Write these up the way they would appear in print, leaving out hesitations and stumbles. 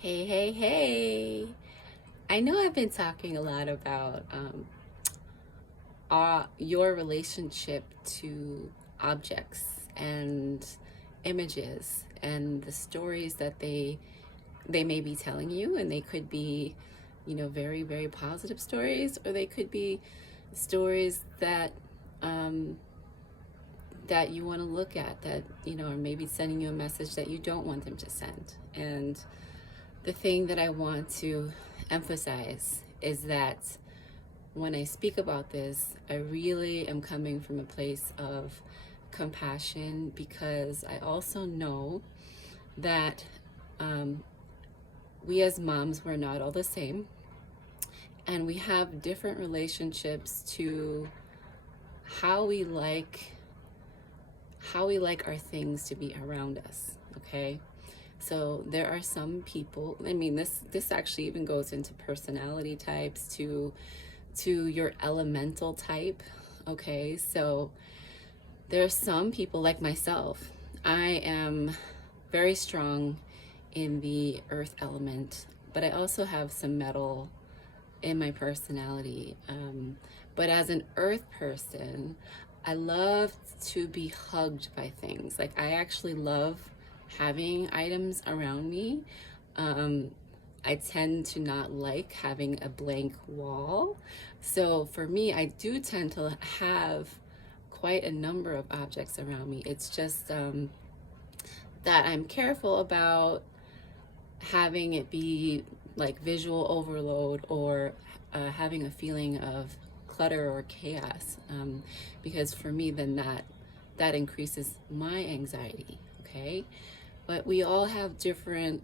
Hey, hey, hey. I know I've been talking a lot about your relationship to objects and images and the stories that they may be telling you, and they could be, very, very positive stories, or they could be stories um, that you want to look at, that, are maybe sending you a message that you don't want them to send. And the thing that I want to emphasize is that when I speak about this, I really am coming from a place of compassion, because I also know that um, we as moms, we're not all the same, and we have different relationships to how we like our things to be around us. Okay, so there are some people, I mean, this actually even goes into personality types, to your elemental type. Okay, so there are some people like myself. I am very strong in the earth element, but I also have some metal in my personality. But as an earth person, I love to be hugged by things. Like, I actually love having items around me. Um, I tend to not like having a blank wall. So for me, I do tend to have quite a number of objects around me. It's just that I'm careful about having it be like visual overload, or having a feeling of clutter or chaos, because for me, then that increases my anxiety. Okay, but we all have different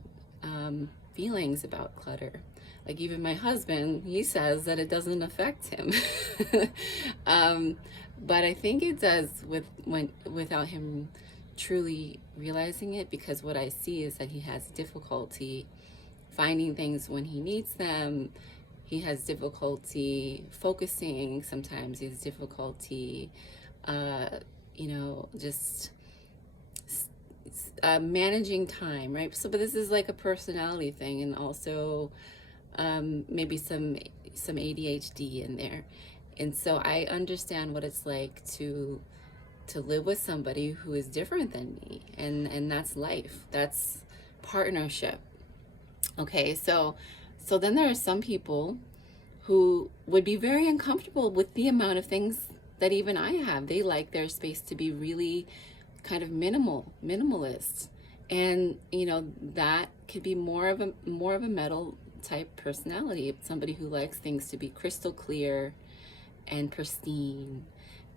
feelings about clutter. Like, even my husband, he says that it doesn't affect him. um, but I think it does without him truly realizing it, because what I see is that he has difficulty finding things when he needs them. He has difficulty focusing. Sometimes he has difficulty, uh, just managing time, right? So, but this is like a personality thing, and also maybe some ADHD in there. And so I understand what it's like to live with somebody who is different than me, and that's life. That's partnership. Okay, so then there are some people who would be very uncomfortable with the amount of things that even I have. They like their space to be really kind of minimalist. And that could be more of a metal type personality, somebody who likes things to be crystal clear and pristine.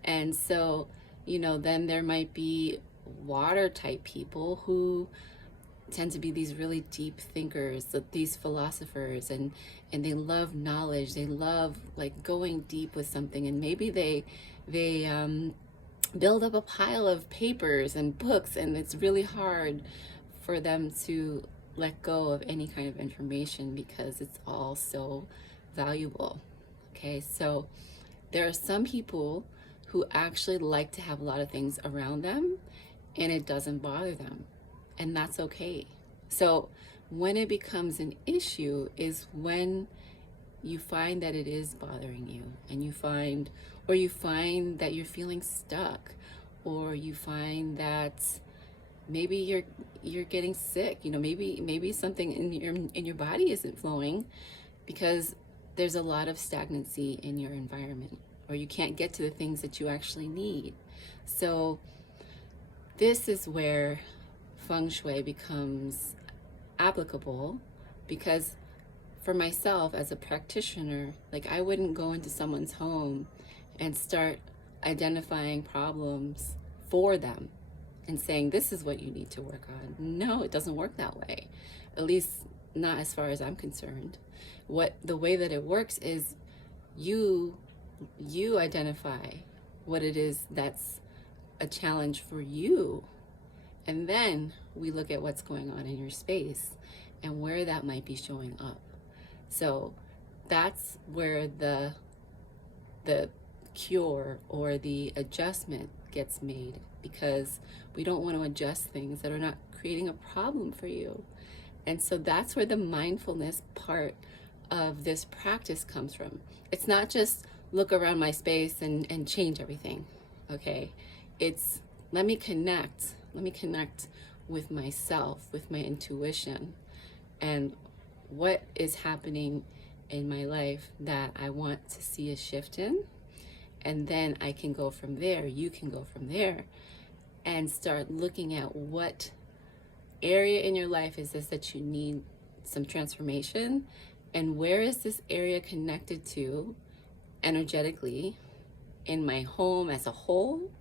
And so, then there might be water type people who tend to be these really deep thinkers, these philosophers, and they love knowledge. They love like going deep with something, and maybe they build up a pile of papers and books, and it's really hard for them to let go of any kind of information, because it's all so valuable. Okay, so there are some people who actually like to have a lot of things around them, and it doesn't bother them, and that's okay. So when it becomes an issue is when you find that it is bothering you, and you find that you're feeling stuck, or you find that maybe you're getting sick. Maybe something in your body isn't flowing, because there's a lot of stagnancy in your environment, or you can't get to the things that you actually need. So this is where feng shui becomes applicable, because for myself as a practitioner, like, I wouldn't go into someone's home and start identifying problems for them and saying, this is what you need to work on. No, it doesn't work that way. At least not as far as I'm concerned. The way that it works is you identify what it is that's a challenge for you, and then we look at what's going on in your space and where that might be showing up. So that's where the cure or the adjustment gets made, because we don't want to adjust things that are not creating a problem for you. And so that's where the mindfulness part of this practice comes from. It's not just look around my space and change everything. Okay. It's let me connect with myself, with my intuition, and what is happening in my life that I want to see a shift in. And then I can go from there. You can go from there and start looking at what area in your life is this that you need some transformation, and where is this area connected to energetically in my home as a whole,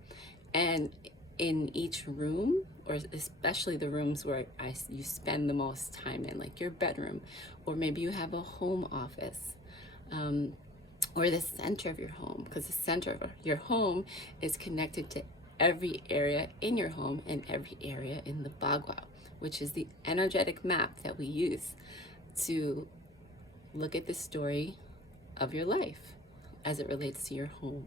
and in each room, or especially the rooms where you spend the most time in, like your bedroom, or maybe you have a home office, or the center of your home, because the center of your home is connected to every area in your home and every area in the Bagua, which is the energetic map that we use to look at the story of your life as it relates to your home.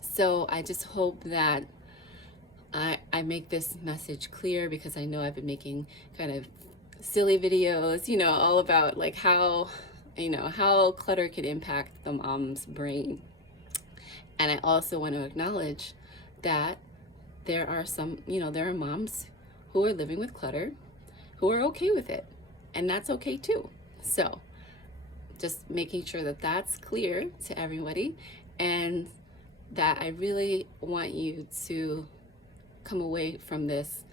So I just hope that I make this message clear, because I know I've been making kind of silly videos, all about like how clutter could impact the mom's brain. And I also want to acknowledge that there are there are moms who are living with clutter who are okay with it, and that's okay too. So just making sure that that's clear to everybody, and that I really want you to come away from this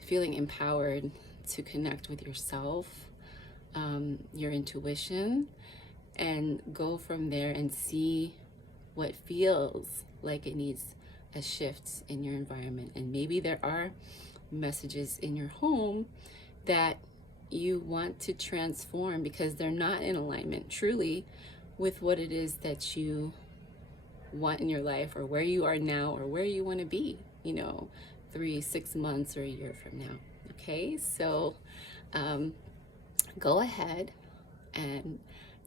feeling empowered to connect with yourself, your intuition, and go from there and see what feels like it needs a shift in your environment. And maybe there are messages in your home that you want to transform because they're not in alignment truly with what it is that you want in your life, or where you are now, or where you want to be, 3, 6 months, or a year from now. Okay, so go ahead and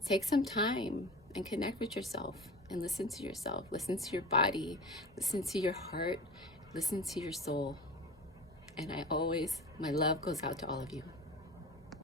take some time and connect with yourself, and listen to yourself, listen to your body, listen to your heart, listen to your soul. And my love goes out to all of you.